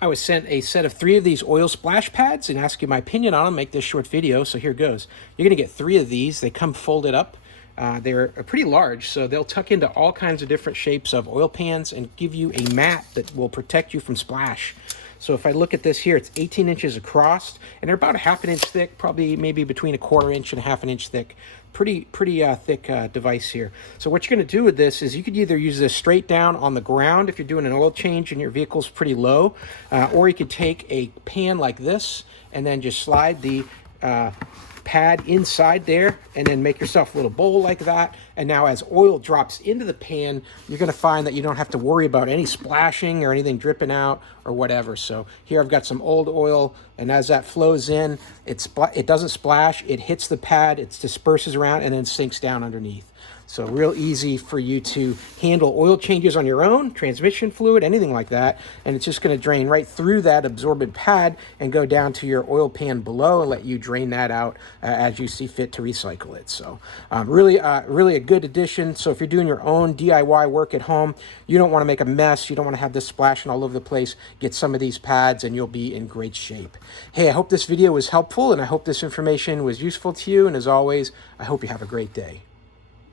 I was sent a set of 3 of these oil splash pads and asked you my opinion on them, make this short video, so here goes. You're gonna get 3 of these. They come folded up. They're pretty large, so they'll tuck into all kinds of different shapes of oil pans and give you a mat that will protect you from splash. So if I look at this here, it's 18 inches across, and they're about a ½ inch thick, probably maybe between a 1/4 inch and a ½ inch thick. Pretty thick device here. So what you're going to do with this is you could either use this straight down on the ground if you're doing an oil change and your vehicle's pretty low, or you could take a pan like this and then just slide the pad inside there and then make yourself a little bowl like that. And now as oil drops into the pan, you're going to find that you don't have to worry about any splashing or anything dripping out or whatever. So here I've got some old oil, and as that flows in, it doesn't splash, it hits the pad, it disperses around and then sinks down underneath. So real easy for you to handle oil changes on your own, transmission fluid, anything like that. And it's just going to drain right through that absorbent pad and go down to your oil pan below and let you drain that out as you see fit to recycle it. So really a good addition. So if you're doing your own DIY work at home, you don't want to make a mess. You don't want to have this splashing all over the place. Get some of these pads and you'll be in great shape. Hey, I hope this video was helpful and I hope this information was useful to you. And as always, I hope you have a great day.